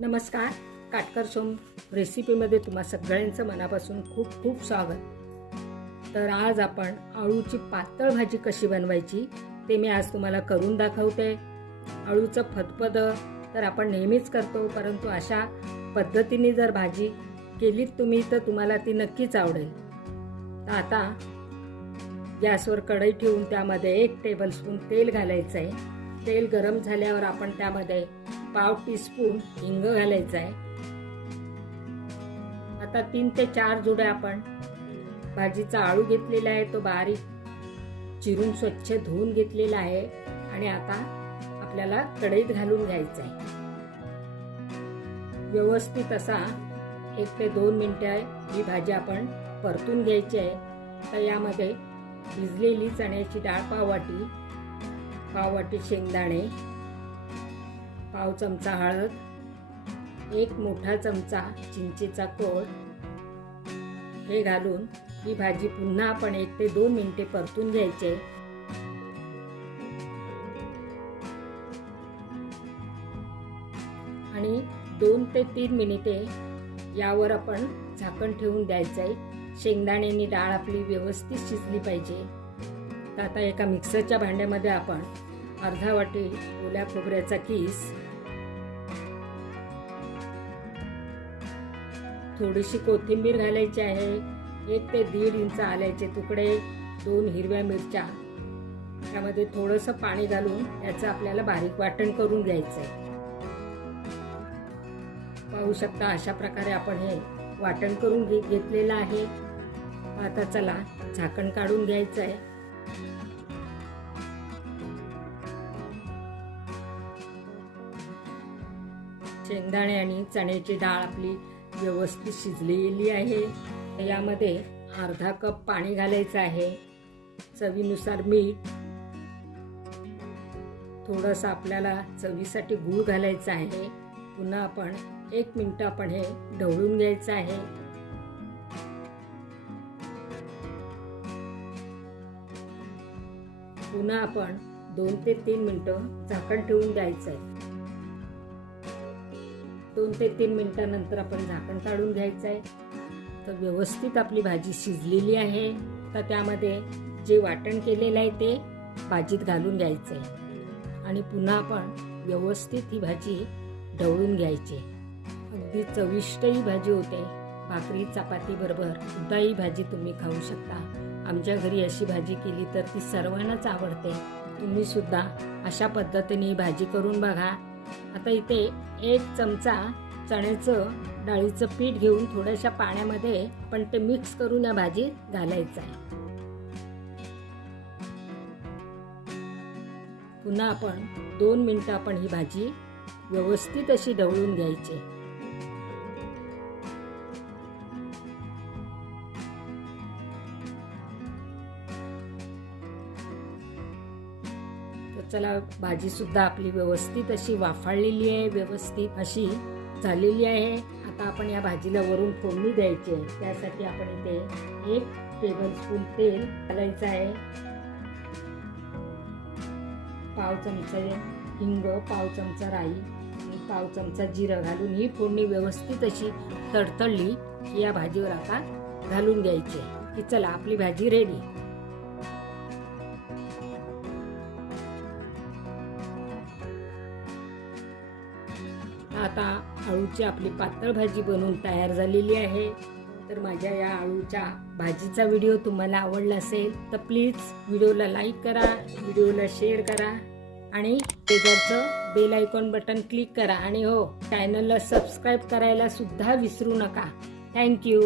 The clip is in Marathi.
नमस्कार काटकर सोम रेसिपीमध्ये तुम्हा सगळ्यांचं मनापासून खूप खूप स्वागत. तर आज आपण आळूची पातळ भाजी कशी बनवायची ते मी आज तुम्हाला करून दाखवते. आळूचं फतफदं तर आपण नेहमीच करतो परंतु अशा पद्धतीने जर भाजी केलीत तुम्ही तर तुम्हाला ती नक्कीच आवडेल. तर आता गॅसवर कढई ठेवून त्यामध्ये एक टेबलस्पून तेल घालायचं आहे तेल गरम झाल्यावर आपण त्यामध्ये पाव टीस्पून हिंग घालायचं आहे. आता तीन ते चार जुड्या आपण भाजीचा आळू घेतलेला आहे तो बारीक चिरून स्वच्छ धुवून घेतलेला आहे आणि आता आपल्याला कढईत घालून घ्यायचा आहे. व्यवस्थित असा एक ते दोन मिनिटं ही भाजी आपण परतून घ्यायची आहे. तर यामध्ये भिजलेली चण्याची डाळ पाव वाटी पाव वाटी शेंगदाणे पाव चमचा हळद एक मोठा चमचा चिंचेचा कोळ. हे घालून ही भाजी पुन्हा आपण एक ते दोन मिनिटे परतून घ्यायचे. आणि दोन ते तीन मिनिटे यावर आपण झाकण ठेवून द्यायचं आहे शेंगदाण्यानी डाळ आपली व्यवस्थित शिजली पाहिजे. तर आता एका मिक्सरच्या भांड्यामध्ये आपण अर्धा वाटी ओल्या खोबऱ्याचा किस थोडीशी कोथिंबीर घालायची आहे एक ते दीड इंच आल्याचे तुकडे दोन हिरव्या मिरच्या त्यामध्ये थोडंसं पाणी घालून याचं आपल्याला बारीक वाटण करून घ्यायचं आहे पाहू शकता अशा प्रकारे आपण हे वाटण करून घेतलेलं आहे. आता चला झाकण काढून घ्यायचं आहे शेंगदाणे आणि चण्याची डाळ आपली व्यवस्थित शिजलेली आहे. यामध्ये अर्धा कप पाणी घालायचं आहे. चवीनुसार मीठ थोडंसं आपल्याला चवीसाठी गूळ घालायचं आहे. पुन्हा आपण एक मिनटं आपण हे ढवळून घ्यायचं आहे. पुन्हा आपण दोन ते तीन मिनटं झाकण ठेवून द्यायचं आहे दोन ते तीन मिनटानंतर आपण झाकण काढून घ्यायचं आहे तर व्यवस्थित आपली भाजी शिजलेली आहे. तर त्यामध्ये जे वाटण केलेलं आहे ते भाजीत घालून घ्यायचं आहे आणि पुन्हा आपण व्यवस्थित ही भाजी ढवळून घ्यायची. अगदी चविष्ट ही भाजी होते. भाकरी चपाती बरोबर सुद्धा ही भाजी तुम्ही खाऊ शकता. आमच्या घरी अशी भाजी केली तर ती सर्वांनाच आवडते. तुम्ही सुद्धा अशा पद्धतीने ही भाजी करून बघा. आता इथे एक चमचा चण्याचं डाळीचं पीठ घेऊन थोड्याशा पाण्यामध्ये पण ते मिक्स करून या भाजीत घालायचं आहे. पुन्हा आपण दोन मिनटं आपण ही भाजी व्यवस्थित अशी ढवळून घ्यायची. चला भाजी सुद्धा आपली व्यवस्थित अशी वाफाळलेली आहे व्यवस्थित अशी झालेली आहे. आता आपण या भाजीला वरून फोडणी द्यायची आहे. त्यासाठी आपण इथे एक टेबल स्पून तेल घालायचं आहे. पाव चमचा हिंग पाव चमचा राई आणि पाव चमचा जिरं घालून ही फोडणी व्यवस्थित अशी तडतडली की या भाजीवर आता घालून घ्यायची आहे. की चला आपली भाजी रेडी आता आळूची आपली पातळ भाजी बनवून तयार झालेली आहे. तर माझ्या या आळूच्या भाजीचा व्हिडिओ तुम्हाला आवडला असेल तर प्लीज व्हिडिओला लाईक करा व्हिडिओला शेअर करा आणि शेजारचं बेल आयकॉन बटन क्लिक करा. आणि हो चॅनलला सबस्क्राईब करायला सुद्धा विसरू नका. थँक्यू